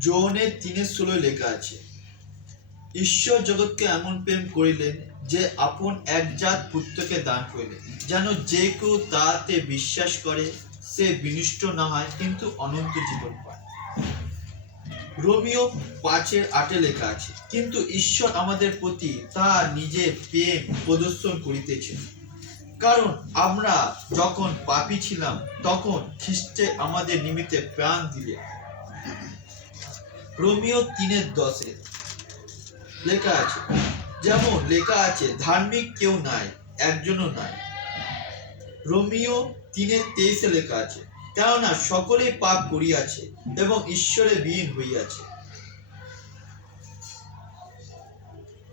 যৌনের তিনের ষোলো লেখা আছে। ঈশ্বর জগৎকে এমন প্রেম করিলেন যে আপন একজাত পুত্রকে দান করিলেন। যেন যে কেউ তাতে বিশ্বাস করে, সে বিনিষ্ট না হয়, কিন্তু অনন্ত জীবন পায়। রোমিও পাঁচের আটে লেখা আছে, কিন্তু ঈশ্বর আমাদের প্রতি তাহার নিজের প্রেম প্রদর্শন করিতেছেন। কারণ আমরা যখন পাপী ছিলাম, তখন খ্রিস্টে আমাদের নিমিত্তে প্রাণ দিলেন। রোমিও তিনের দশে। লেখা আছে, যেমন লেখা আছে, ধার্মিক কেউ নাই, একজনও নাই। রোমিও তিনের তেইশে লেখা আছে, কেননা সকলেই পাপ করিয়াছে এবং ঈশ্বরে বিহীন হইয়াছে।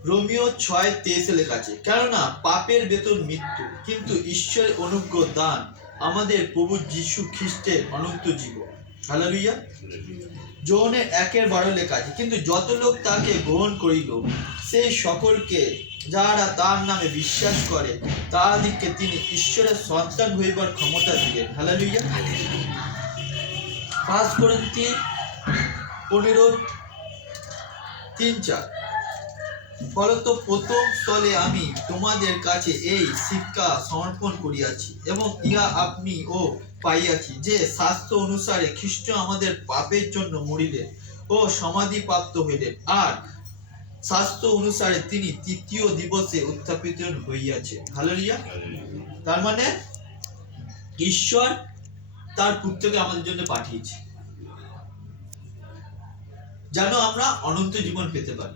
রোমিও ছয় তেইশে লেখা আছে, কেননা পাপের বেতন মৃত্যু, কিন্তু ঈশ্বরের অনুগ্রহ দান আমাদের প্রভু যীশু খ্রিস্টের অনন্ত জীবন। হালেলুয়া। যৌনে একের বারো লেখা আছে, কিন্তু যত লোক তাকে গ্রহণ করিল সেই সকলকে যারা তার নামে বিশ্বাস করে তাহাদিকে তিনি ঈশ্বরের সন্তান হইবার ক্ষমতা দিলেন। হালেলুয়া। পাঁচ তিন পনেরো, তিন চার। ফলত প্রথম স্থলে আমি তোমাদের কাছে এই শিক্ষা সমর্পণ করিয়াছি এবং ইহা আপনি ও পাইয়াছি যে শাস্ত্র অনুসারে খ্রিস্ট আমাদের পাপের জন্য মরিলেন ও সমাধিপ্রাপ্ত হইলেন আর শাস্ত্র অনুসারে তিনি তৃতীয় দিবসে উত্থাপিত হইয়াছে হালেলুয়া। তার মানে ঈশ্বর তার পুত্রকে আমাদের জন্য পাঠিয়েছে। যেন আমরা অনন্ত জীবন পেতে পারি।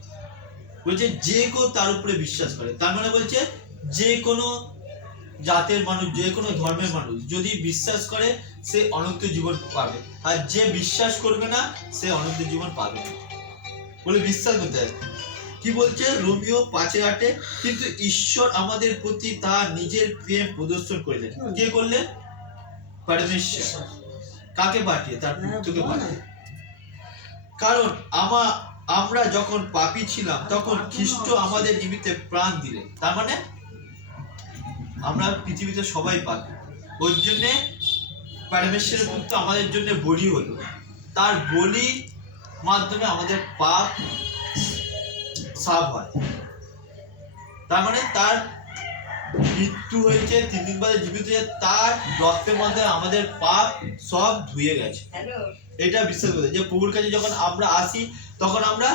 বলছে যে কেউ তার উপরে বিশ্বাস করে। তার মানে বলছে যে কোনো জাতের মানুষ যে কোনো ধর্মের মানুষ যদি বিশ্বাস করে সে অনন্ত জীবন পাবে। আর যে বিশ্বাস করবে না সে অনন্ত জীবন পাবে না। বলে বিশ্বাস করতে হবে কি বলছে? রোমিও পাঁচের আটে কিন্তু ঈশ্বর আমাদের প্রতি তার নিজের প্রেম প্রদর্শন করলেন। কে করলেন? পরমেশ্বর। কাকে পাঠিয়ে? তার পুত্রকে পাঠিয়ে। কারণ আমা আমরা যখন পাপি ছিলাম তখন খ্রিস্ট আমাদের নিমিত্তে প্রাণ দিলেন। তার মানে আমরা পৃথিবীতে সবাই পাবি ওর জন্যে পরমেশ্বরের পুত্র আমাদের জন্য বলি হলো তার বলি মাধ্যমে আমাদের পাপ সাফ হয়। তার মানে তার মৃত্যু হয়েছে তিন দিন বাদে জীবিত হয়েছে তার রক্তের মধ্যে আমাদের পাপ সব ধুয়ে গেছে। এটা বিশ্বাস করতে যে প্রভুর কাছে যখন আমরা আসি তখন আমরা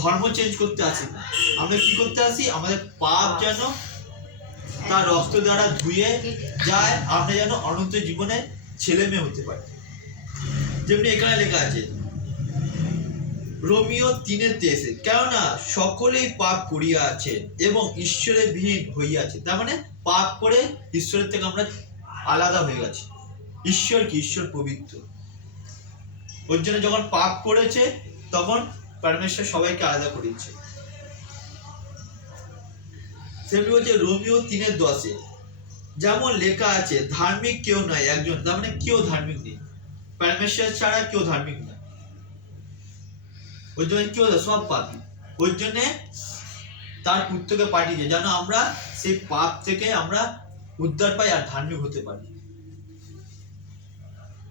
ধর্ম চেঞ্জ করতে আসি। না আমরা কি করতে আসি? আমাদের পাপ যেন তার রক্ত দ্বারা ধুয়ে যায় আমরা যেন অনন্ত জীবনে ছেলে মেয়ে হতে পারি। যেমনি এখানে লেখা আছে রোমিও তিনের দেশে। কেননা, সকলেই পাপ করিয়া আছে এবং ঈশ্বরের বিহীন হইয়াছে তার মানে পাপ করে ঈশ্বরের থেকে আমরা আলাদা হয়ে গেছি। ঈশ্বর কি? ঈশ্বর পবিত্র। ওর জন্য যখন পাপ করেছে, তখন পরমেশ্বর সবাইকে আলাদা করেছে সেটি হচ্ছে রোমিও তিনের দশে। যেমন লেখা আছে, ধার্মিক কেউ নয় একজন। তার মানে কেউ ধার্মিক নেই। পরমেশ্বর ছাড়া কেউ ধার্মিক নয় ওই জন্য কি হলো? সব পাপি। ওই জন্য তার পুত্রকে পাঠিয়েছে যেন আমরা সেই পাপ থেকে আমরা উদ্ধার পাই আর ধার্মিক হতে পারি।